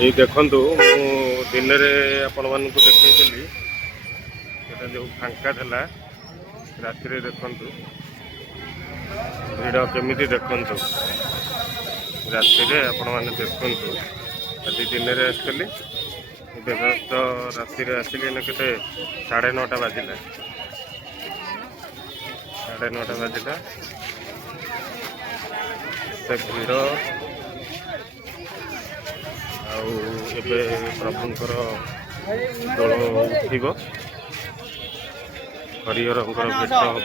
ये देखु दिन में आपण मान देखी जो फांका था राति देखु भिड़ केमी देखु राति आपण मैंने देखु आज दिन में आसली तो राति आसिले के 9:30 बाजिला 9:30 बाजिला से भिड़ आबे प्रभुंर दोल उठब हरिहर भेट हम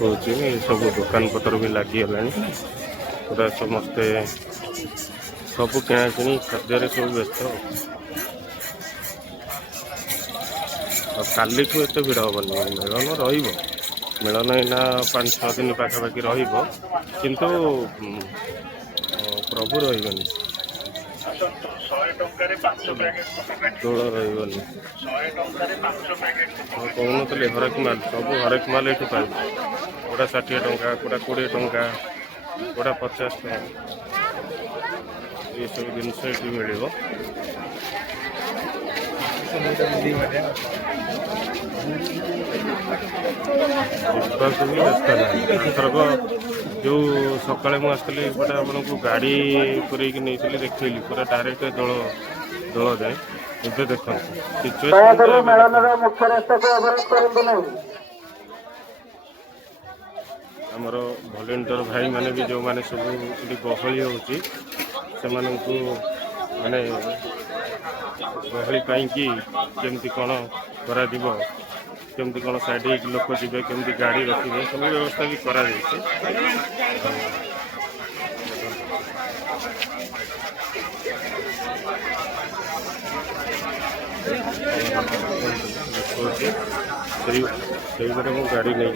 देखिए सब दुकान पतर भी लगिगला पूरा समस्ते सब किणाकिणी खाद्य सब व्यस्त काली ठू एत भिड़ हेनी मिलन मिलन एना 5-6 दिन पाखापाखि किंतु प्रभु रही दोल रही कहून हरेक माल सब हरेक माल ये पाइब कोड़ा 60 टंका कोड़ा 20 टंका कोड़ा 50 टंका ये सब जिनस ये मिल भी रास्ता ना थरक जो सका मुझे आपको गाड़ी पूरे नहीं देखली पूरा डायरेक्ट दोल दोल जाए ये देख आमर भलेंटियर भाई माने भी जो माने सब गहली होची से माने गहली केमती कौन करा केमती कौन साइड लोक जी केमती गाड़ी रखिए सब व्यवस्था भी करा मु गाड़ी नहीं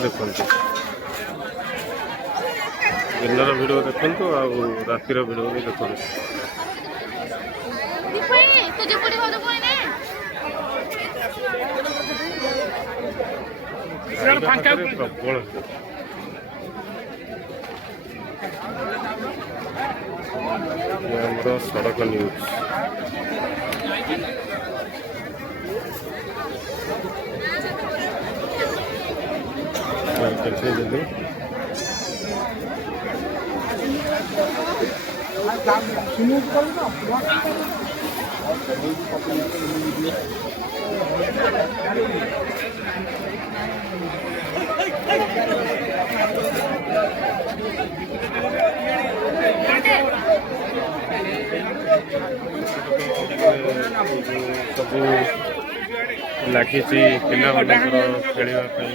देखु दिनर भिड देखु रातिर भिड भी देखु प्रबल ये सड़क न्यूज सब लगी पिला खेलवाई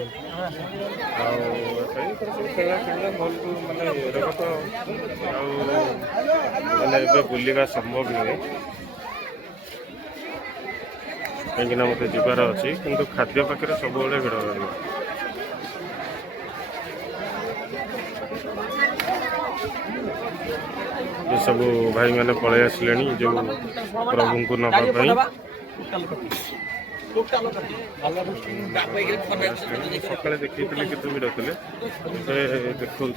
खेला भल मानने मानने बुलवा संभव नुहे कहीं मत जीवार अच्छी किंतु खाद्य पाखे सब भिड़ रहा ये सब भाई मैंने पलि आसिले जो प्रभु को नापी सका देखी केते भिड़ थे देखा दोल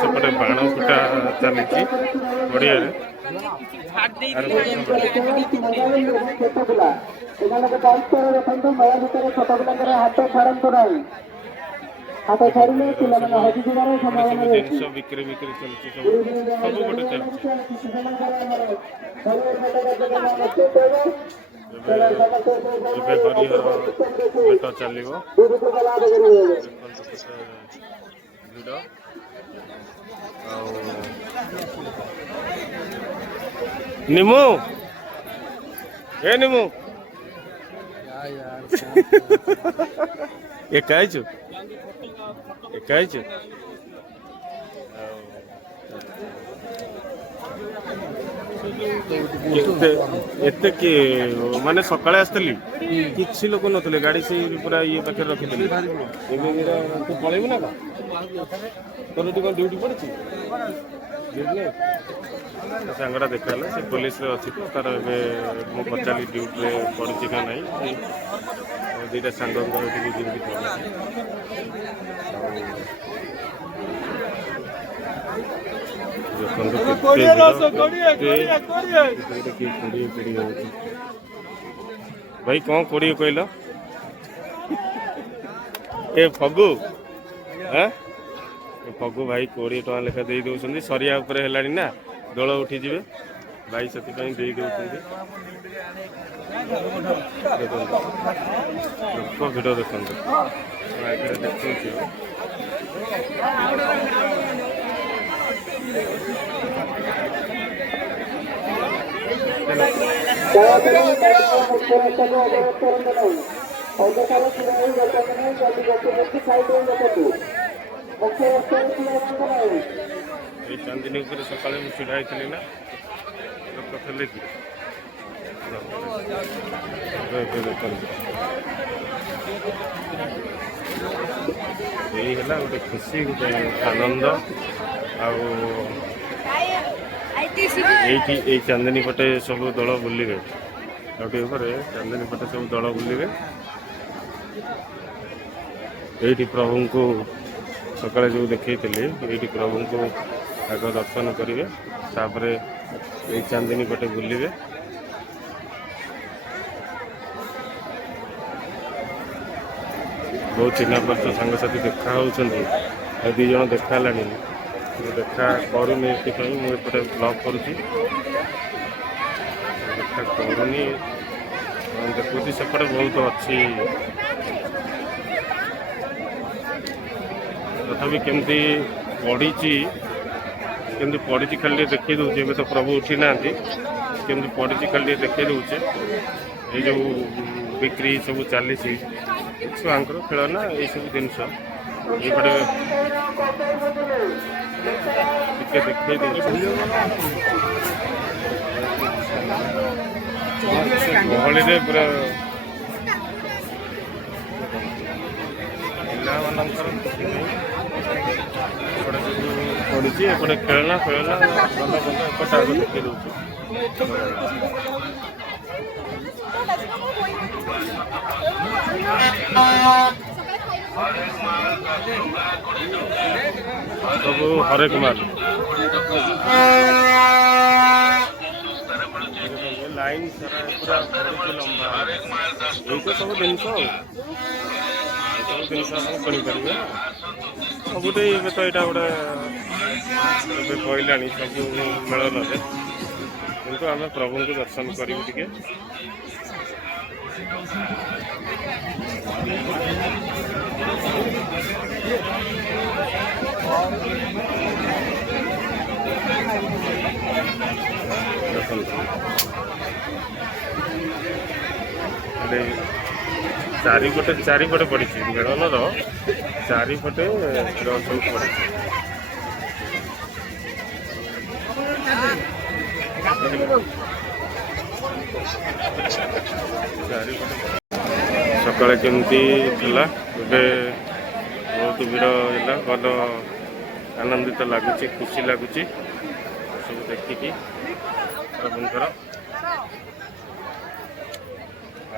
सेपटे बाण फुटा चली पड़िया जिनस बिक्री चलती सब गोटे चलती हरिहर भेट चलो भिड़ निमु ए निमु एकाच एते कि माने सकाळे आस्तली किछि लोक नथले गाड़ी से पूरा ये पाखे रखिथिले तू पळेबु ना तोर ड्यूटी पड़छि ସାଙ୍ଗଟା ଦେଖା ହେଲା, ସେ ପୋଲିସରେ ଅଛି ତ, ତାର ଏବେ ମୁଁ ପଚାରିଲି ଡ୍ୟୁଟିରେ ପଡ଼ିଛି ନା ନାହିଁ। ଦୁଇଟା ସାଙ୍ଗଙ୍କର ଏଠିକି ଡ୍ୟୁଟି ପଡ଼ିଛି। ଦେଖନ୍ତୁ କେତେ କୋଡ଼ିଏ ହେଉଛି। ଭାଇ କ'ଣ 20 କହିଲ? ଏ ଫଗୁ ଫଗୁ ଭାଇ 20 ଟଙ୍କା ଲେଖା ଦେଇ ଦେଉଛନ୍ତି। ସରିଆ ଉପରେ ହେଲାଣି ନା, ଦୋଳ ଉଠିଯିବେ, ଭାଇ ସେଥିପାଇଁ ଦେଇ ଦେଉଛନ୍ତି। ଦେଖନ୍ତୁ ଲୋକ ଭିଡ଼ ଦେଖନ୍ତୁ, ଆଗରେ ଦେଖୁଛୁ। এই ଚାନ୍ଦିନୀ ଉପରେ ସକାଳେ ମୁଁ ଛିଡ଼ା ହେଇଥିଲି ନା, ଲୋକ ଥିଲେ କି? ଏଇ ହେଲା ଗୋଟେ ଖୁସି, ଗୋଟେ ଆନନ୍ଦ। ଆଉ ଏଇଠି ଏଇ ଚାନ୍ଦିନୀ ପଟେ ସବୁ ଦଳ ବୁଲିବେ, ଆଉ ଉପରେ ଚାନ୍ଦିନୀ ପଟେ ସବୁ ଦଳ ବୁଲିବେ। ଏଇଠି ପ୍ରଭୁଙ୍କୁ ସକାଳେ ଯେଉଁ ଦେଖେଇଥିଲି, ଏଇଠି ପ୍ରଭୁଙ୍କୁ ଆଗ ଦର୍ଶନ କରିବେ, ତାପରେ ଏଇ ଚାନ୍ଦିନୀ ପଟେ ବୁଲିବେ। ବହୁତ ଚିହ୍ନା ପରିଚୟ ସାଙ୍ଗସାଥି ଦେଖା ହେଉଛନ୍ତି, ଆଉ 2 ଜଣ ଦେଖା ହେଲାଣି। ଦେଖା କରୁନି, ଏଥିପାଇଁ ମୁଁ ଏପଟେ ବ୍ଲଗ୍ କରୁଛି। ଦେଖା କରୁନି, ଦେଖୁଛି ସେପଟେ ବହୁତ ଅଛି। ତଥାପି କେମିତି ପଡ଼ିଛି ଖାଲି ଟିକେ ଦେଖେଇ ଦେଉଛି। ଏବେ ତ ପ୍ରଭୁ ଉଠି ନାହାନ୍ତି, କେମିତି ପଡ଼ିଛି ଖାଲି ଟିକେ ଦେଖେଇ ଦେଉଛେ। ଏଇ ଯେଉଁ ବିକ୍ରି ସବୁ ଚାଲିଛି ଛୁଆଙ୍କର ଖେଳନା, ଏଇସବୁ ଜିନିଷ ଏଇପଟେ ଟିକେ ଦେଖେଇ ଦେଉଛି। ଗହଳିରେ ପୁରା ପିଲାମାନଙ୍କର ଖୁସି ନାହିଁ। ଏପଟେ ସବୁ ପଡ଼ିଛି, ଏପଟେ ଖେଳନା ଭଲ ଏପଟେ ଆଗ ଦେଖେଇ ଦେଉଛି। ସବୁ ହରେକ ମାଲ, ଲାଇନ୍ ସାରା ପୁରା ପଡ଼ିଛି ଲମ୍ବା। ଏଇ ତ ସବୁ ଜିନିଷ, ଆଉ ଏସବୁ ଜିନିଷ ଆପଣ କିଣିପାରିବେ ସବୁଠି। ଏବେ ତ ଏଇଟା ଗୋଟେ ଏବେ କହିଲାଣି ସବୁ ମେଳନରେ, କିନ୍ତୁ ଆମେ ପ୍ରଭୁଙ୍କୁ ଦର୍ଶନ କରିବୁ ଟିକେ। ଚାରିପଟେ ପଡ଼ିଛି ମେଳନର, ଚାରିପଟେ ସବୁ ପଡ଼ିଛି। ସକାଳେ କେମିତି ଥିଲା, ଏବେ ବହୁତ ଭିଡ଼ ହେଲା। ଭଲ ଆନନ୍ଦିତ ଲାଗୁଛି, ଖୁସି ଲାଗୁଛି ସବୁ ଦେଖିକି ପ୍ରଭୁଙ୍କର।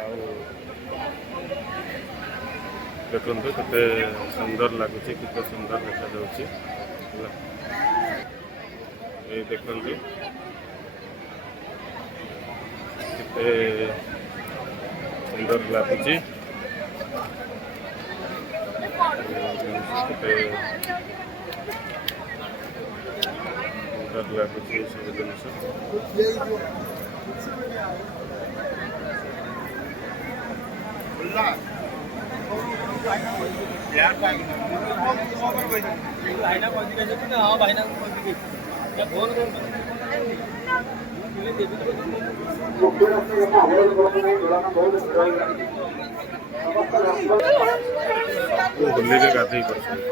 ଆଉ ଦେଖନ୍ତୁ କେତେ ସୁନ୍ଦର ଲାଗୁଛି, କେତେ ସୁନ୍ଦର ଦେଖାଯାଉଛି। ଏଇ ଦେଖନ୍ତୁ କେତେ ସୁନ୍ଦର ଲାଗୁଛି, କେତେ ସୁନ୍ଦର ଲାଗୁଛି ସବୁ ଜିନିଷ। ହୋଲିରେ ଗାଧେଇ ପଡ଼ିଛନ୍ତି,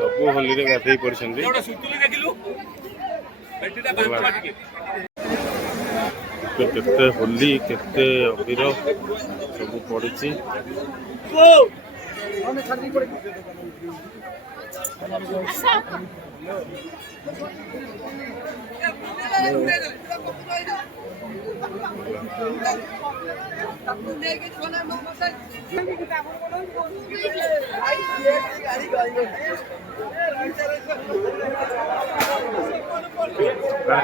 ସବୁ ହୋଲିରେ ଗାଧେଇ ପଡ଼ିଛନ୍ତି। କେତେ ହୋଲି, କେତେ ଅବିର ସବୁ ପଡ଼ିଛି।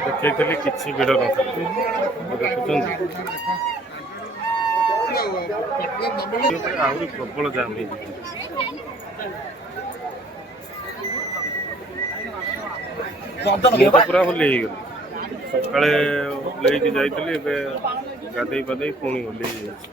ଦେଖେଇଥିଲି କିଛି ଭିଡ଼ ନଥିଲା ଦେଖୁଛନ୍ତି ଆହୁରି ପ୍ରବଳ ଜାମ୍ ହେଇଯିବ। ପୁରା ହୋଲି ହେଇଗଲି ସକାଳେ ଓହ୍ଲେଇକି ଯାଇଥିଲି ଏବେ ଗାଧେଇ ପାଧେଇ ପୁଣି ହୋଲି ହେଇଯାଇଛି।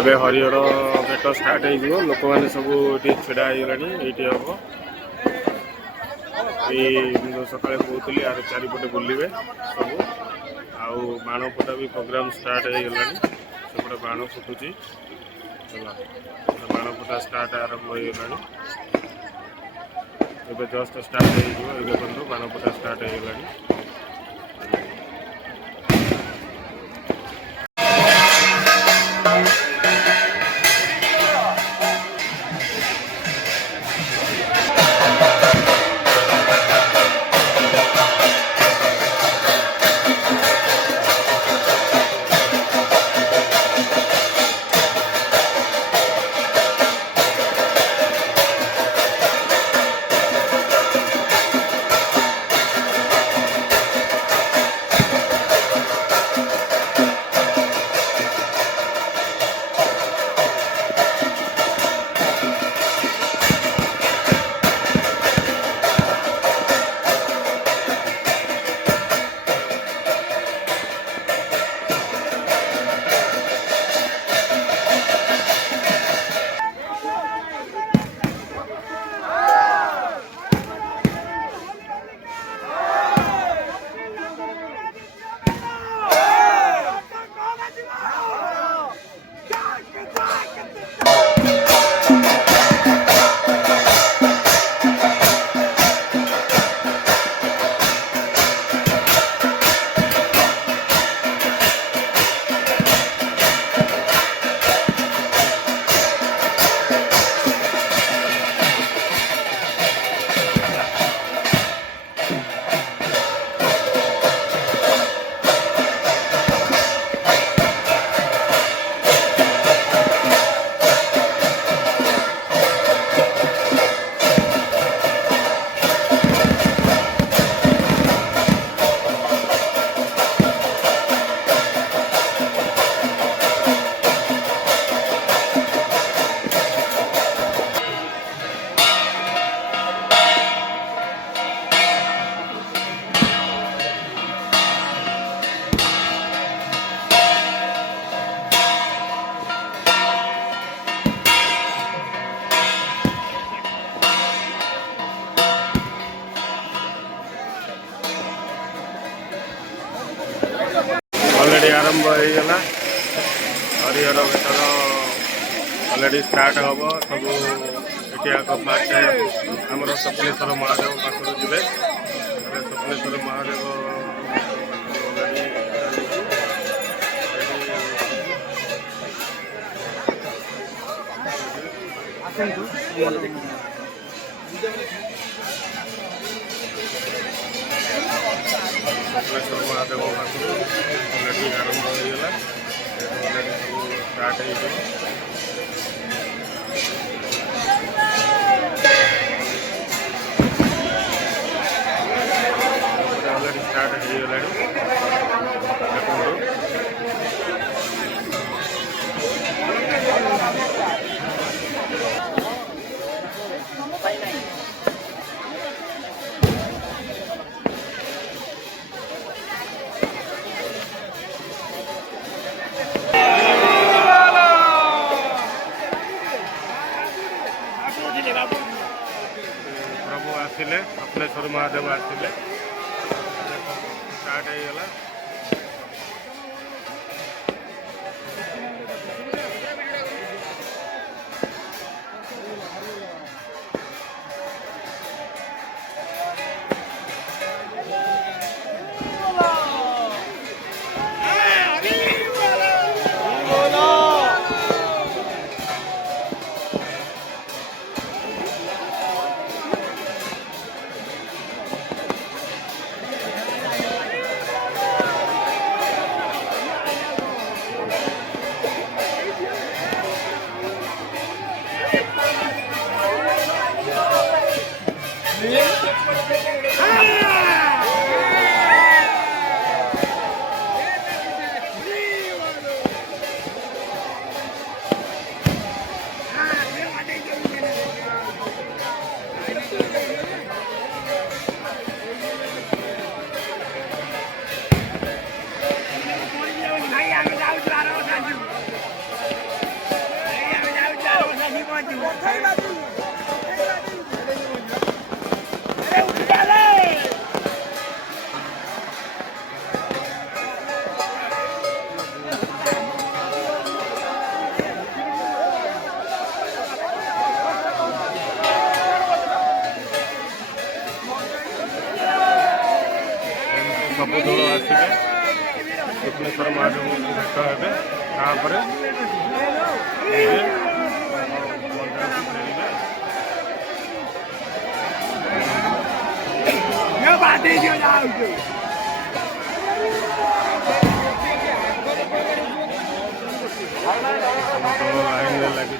ଏବେ ହରିହର ଭେଟ ଷ୍ଟାର୍ଟ ହେଇଯିବ। ଲୋକମାନେ ସବୁ ଏଠି ଛିଡ଼ା ହେଇଗଲାଣି। ଏଇଠି ହବ ଏଇ ସକାଳେ କହୁଥିଲି ଆର ଚାରିପଟେ ବୁଲିବେ ସବୁ। ଆଉ ବାଣ ଫୁଟା ବି ପ୍ରୋଗ୍ରାମ ଷ୍ଟାର୍ଟ ହେଇଗଲାଣି। ସେପଟେ ବାଣ ଫୁଟୁଛି ହେଲା, ବାଣ ଫୁଟା ଷ୍ଟାର୍ଟ ଆରମ୍ଭ ହେଇଗଲାଣି। ଏବେ ଜଷ୍ଟ ଷ୍ଟାର୍ଟ ହେଇଯିବ। ଏଇ ଦେଖନ୍ତୁ ବାଣ ଫୁଟା ଷ୍ଟାର୍ଟ ହେଇଗଲାଣି। ऑलरेडी आरंभ होगा हरिहर भेटर ऑलरेडी स्टार्ट हम सब ये आग फास्ट आमर स्वप्नेश्वर महादेव पाखर जी स्वप्नेश्वर महादेव स्वप्नेश्वर महादेव पाखर ऑलरेडी आरंभ होगा ऑलरेडी सब start already start Swapneshwar Mahadev आसते स्टार्ट होगला। सब दल आसवे स्वप्नेश्वर महादेव भेट हे तापर लाइन लगी।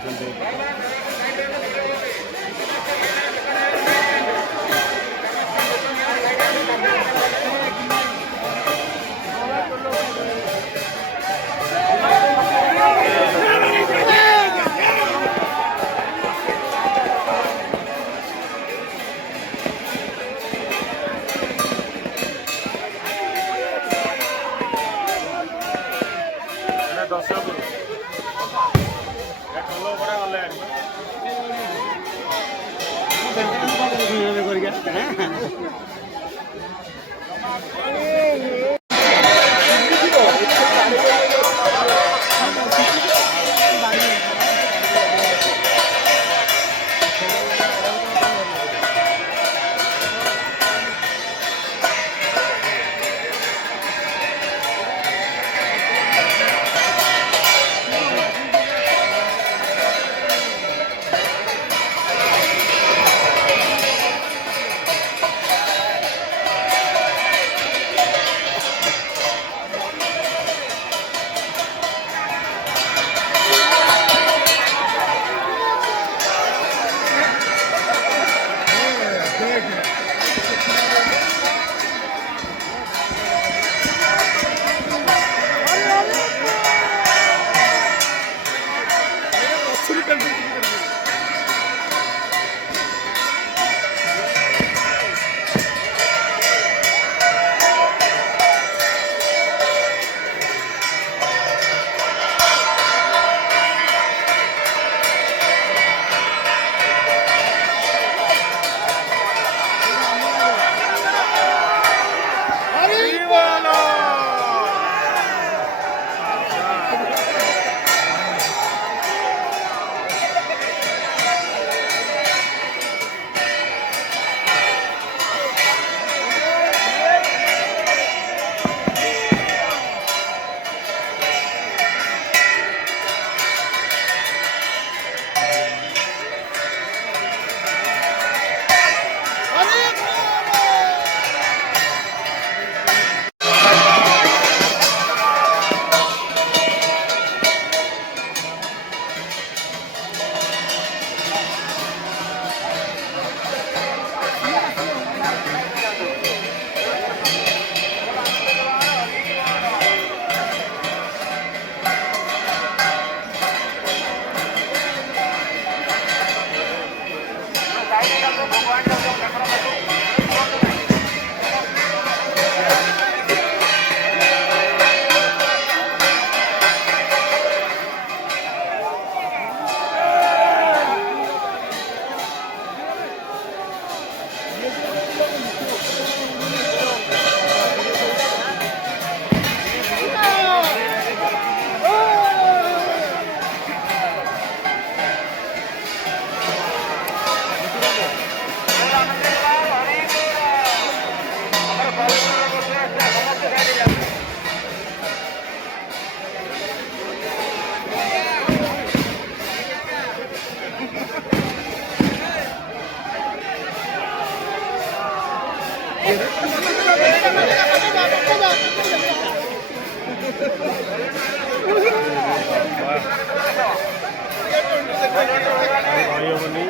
ରହିବନି।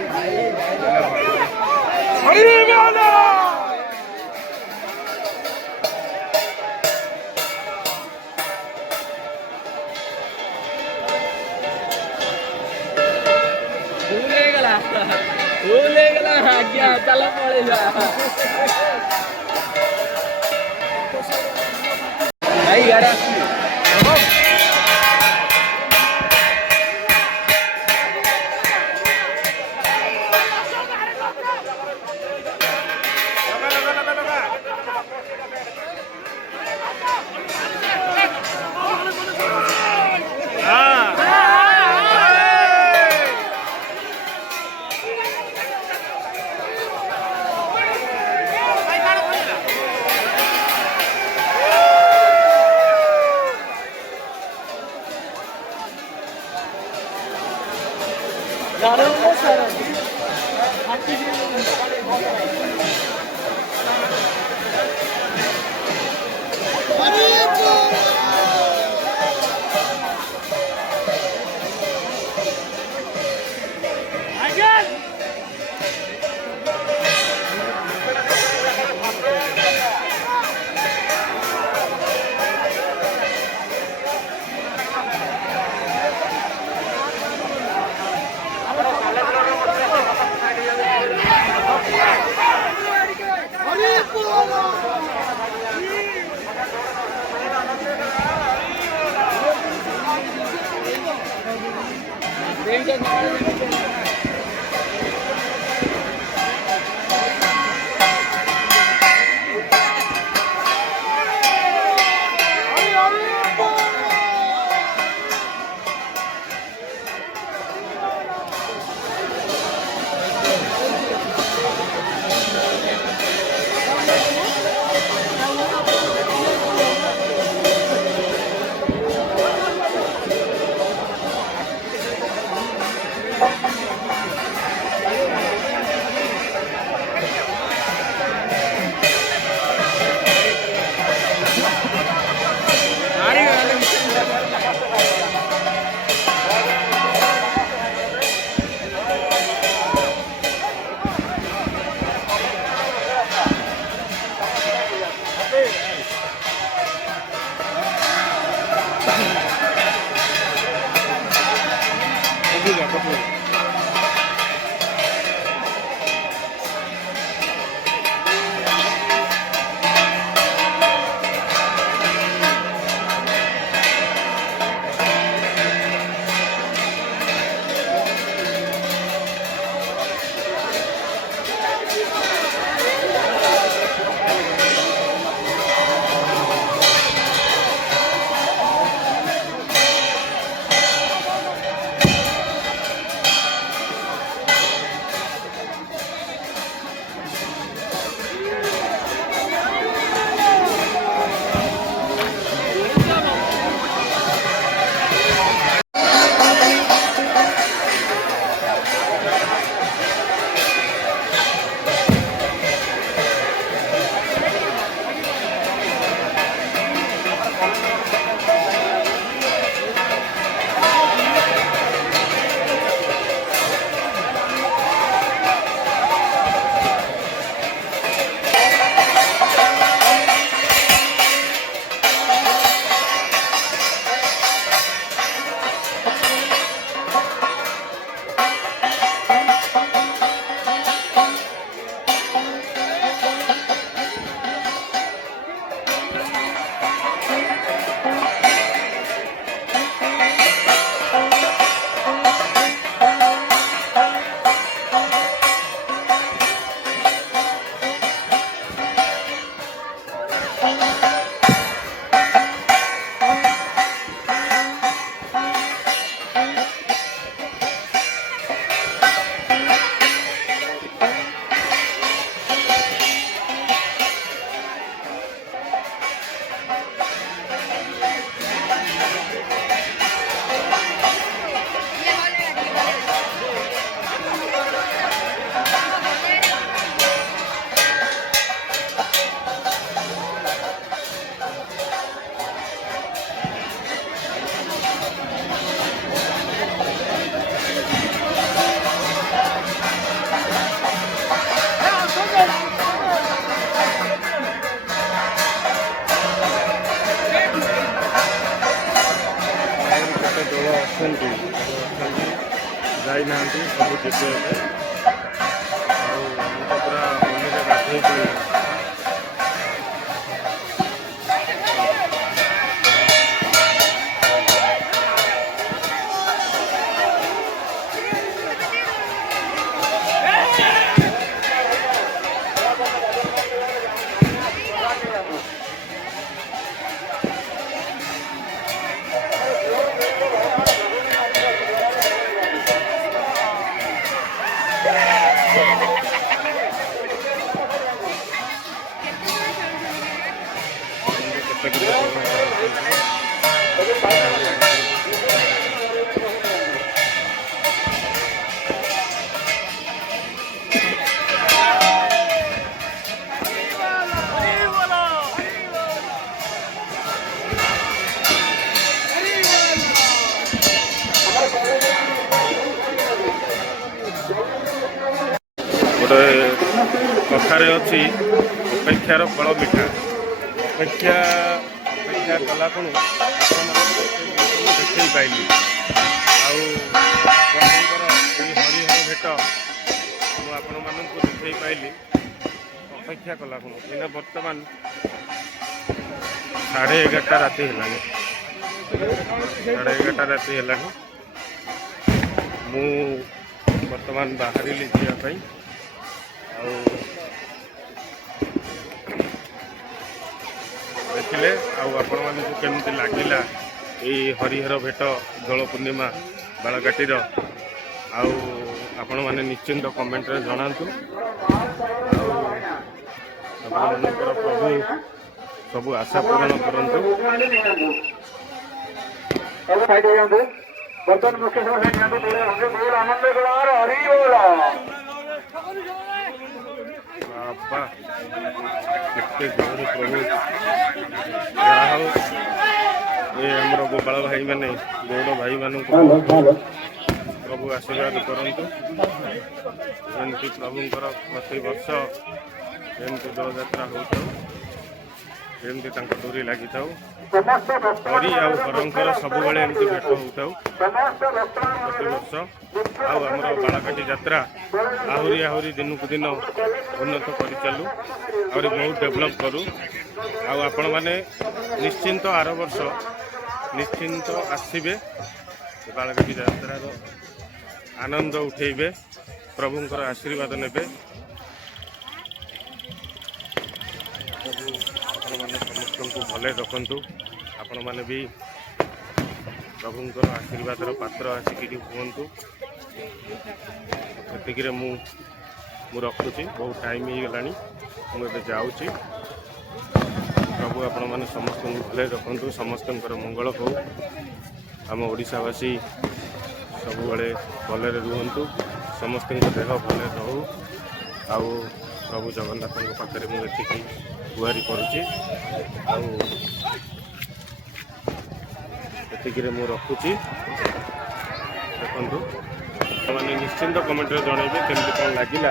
ଆଜ୍ଞା ଚାଲ ପଳେଇବା ଭାଇ ୟାର ଦୋଳ ଅଛନ୍ତି ଯାଇନାହାନ୍ତି, ସବୁ ଯିବେ ଏବେ। ଆଉ ମୁଁ ତ ପୁରା ହୋଲିରେ ଗାଧେଇ ପଡ଼ିଲି। ଗୋଟେ କଥାରେ ଅଛି, ଅପେକ୍ଷାର ଫଳ ମିଠା। ଅପେକ୍ଷା କଲା ଖୁଣୁ ଆପଣମାନଙ୍କୁ ମୁଁ ଦେଖେଇ ପାଇଲି। ଆଉ ପ୍ରଭୁଙ୍କର ଏଇ ହରିହର ଭେଟ ମୁଁ ଆପଣମାନଙ୍କୁ ଦେଖେଇ ପାଇଲି ଅପେକ୍ଷା କଲା ଖୁଣୁ। ଏଇନା ବର୍ତ୍ତମାନ 11:30 ରାତି ହେଲାଣି। 11:30 ରାତି ହେଲାଣି। ମୁଁ ବର୍ତ୍ତମାନ ବାହାରିଲି ଯିବା ପାଇଁ। ଆଉ ଦେଖିଲେ ଆଉ ଆପଣମାନଙ୍କୁ କେମିତି ଲାଗିଲା ଏଇ ହରିହର ଭେଟ ଦୋଳ ପୂର୍ଣ୍ଣିମା ବାଳକାଟିର, ଆଉ ଆପଣମାନେ ନିଶ୍ଚିନ୍ତ କମେଣ୍ଟରେ ଜଣାନ୍ତୁ। ଆଉ ଆପଣମାନଙ୍କର ପ୍ରଭୁ ସବୁ ଆଶା ପୂରଣ କରନ୍ତୁ। ବାବା କେତେ ଜୋରରେ ପ୍ରଭୁ, ଯାହା ହଉ ଏ ଆମର ଗୋପାଳ ଭାଇମାନେ, ଗୌଡ଼ ଭାଇମାନଙ୍କୁ ପ୍ରଭୁ ଆଶୀର୍ବାଦ କରନ୍ତୁ। ଏମିତି ପ୍ରଭୁଙ୍କର ପ୍ରତିବର୍ଷ ଏମିତି ଦୋଳଯାତ୍ରା ହେଉଥାଉ, ଏମିତି ତାଙ୍କ ଡୋରି ଲାଗିଥାଉ। ହରି ଆଉ ହରଙ୍କର ସବୁବେଳେ ଏମିତି ଭେଟ ହେଉଥାଉ ପ୍ରତିବର୍ଷ। ଆଉ ଆମର ବାଳକାଟି ଯାତ୍ରା ଆହୁରି ଦିନକୁ ଦିନ ଉନ୍ନତ କରିଚାଲୁ, ଆହୁରି ବହୁତ ଡେଭଲପ୍ କରୁ। ଆଉ ଆପଣମାନେ ନିଶ୍ଚିନ୍ତ ଆର ବର୍ଷ ନିଶ୍ଚିନ୍ତ ଆସିବେ, ବାଳକାଟି ଯାତ୍ରାର ଆନନ୍ଦ ଉଠେଇବେ, ପ୍ରଭୁଙ୍କର ଆଶୀର୍ବାଦ ନେବେ। ପ୍ରଭୁ ଆପଣମାନେ ସମସ୍ତଙ୍କୁ ଭଲରେ ରଖନ୍ତୁ। ଆପଣମାନେ ବି ପ୍ରଭୁଙ୍କର ଆଶୀର୍ବାଦର ପାତ୍ର ଆସିକିରି ହୁଅନ୍ତୁ। ଏତିକିରେ ମୁଁ ରଖୁଛି। ବହୁତ ଟାଇମ୍ ହେଇଗଲାଣି, ମୁଁ ଏବେ ଯାଉଛି। ପ୍ରଭୁ ଆପଣମାନେ ସମସ୍ତଙ୍କୁ ଭଲରେ ରଖନ୍ତୁ, ସମସ୍ତଙ୍କର ମଙ୍ଗଳ ହେଉ। ଆମ ଓଡ଼ିଶାବାସୀ ସବୁବେଳେ ଭଲରେ ରୁହନ୍ତୁ, ସମସ୍ତଙ୍କ ଦେହ ଭଲରେ ରହୁ। ଆଉ ପ୍ରଭୁ ଜଗନ୍ନାଥଙ୍କ ପାଖରେ ମୁଁ ଏତିକି ଗୁହାରି କରୁଛି। ଆଉ ଏତିକିରେ ମୁଁ ରଖୁଛି। ଦେଖନ୍ତୁ, ସେମାନେ ନିଶ୍ଚିନ୍ତ କମେଣ୍ଟରେ ଜଣାଇବେ କେମିତି କ'ଣ ଲାଗିଲା,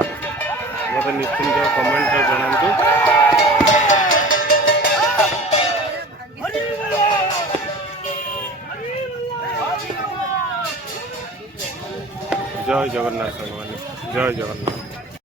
ମୋତେ ନିଶ୍ଚିନ୍ତ କମେଣ୍ଟରେ ଜଣାନ୍ତୁ। ଜୟ ଜଗନ୍ନାଥ ସାଙ୍ଗମାନେ, ଜୟ ଜଗନ୍ନାଥ।